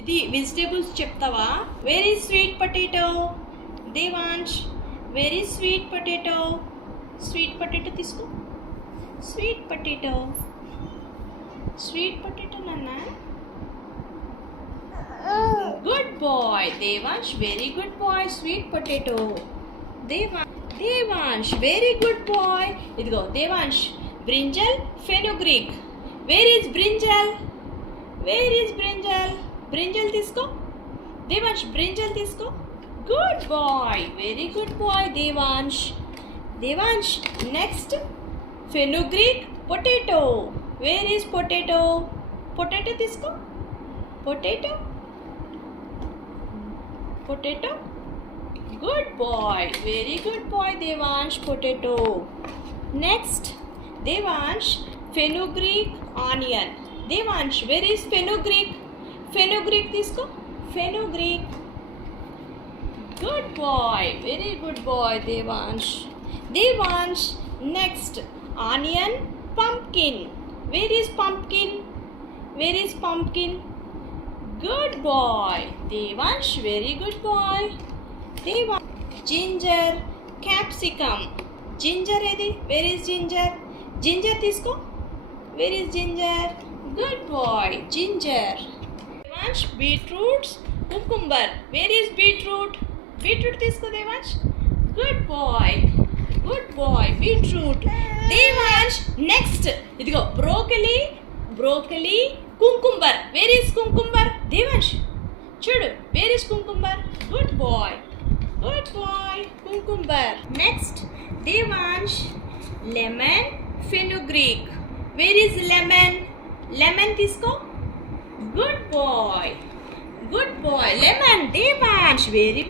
ఇది వెజిటేబుల్స్ చెప్తావా? Very sweet potato. Devansh very sweet potato. Sweet potato తీసుకో. Sweet potato. స్వీట్ పొటాటో నాన్న. Good boy Devansh. Very good boy. Sweet potato. Devansh very good boy. ఇదిగో Devansh brinjal fenugreek. Where is brinjal? Where is brinjal? Brinjal తీసుకో Devansh. Brinjal తీసుకో. Good boy. Very good boy Devansh. Devansh next fenugreek potato. Where is potato? Potato తీసుకో. Potato. Potato. Good boy. Very good boy Devansh. Potato. Next Devansh fenugreek onion. Devansh where is fenugreek? Fenugreek తీసుకో. Fenugreek. Good boy. Very good boy Devansh. Devansh next onion pumpkin. Where is pumpkin? Where is pumpkin? Good boy Devansh. Very good boy. Devansh ginger capsicum. Ginger ఏది? Where is ginger? Ginger తీసుకో. Where is ginger? Good boy. Ginger. Devansh beetroots cucumber. Where is beetroot? Beetroot తీసుకో Devansh. Good boy. Good boy. Beetroot. Devansh next ఇదిగో broccoli. Broccoli cucumber. Where is కుంకుంబర్? దేవాంష్ చూడు. Where is cucumber? Good boy. Good boy. Cucumber. Next Devansh lemon fenugreek. Where is lemon? Lemon తీసుకో. Good boy. Good boy. Lemon. Devansh వెరీ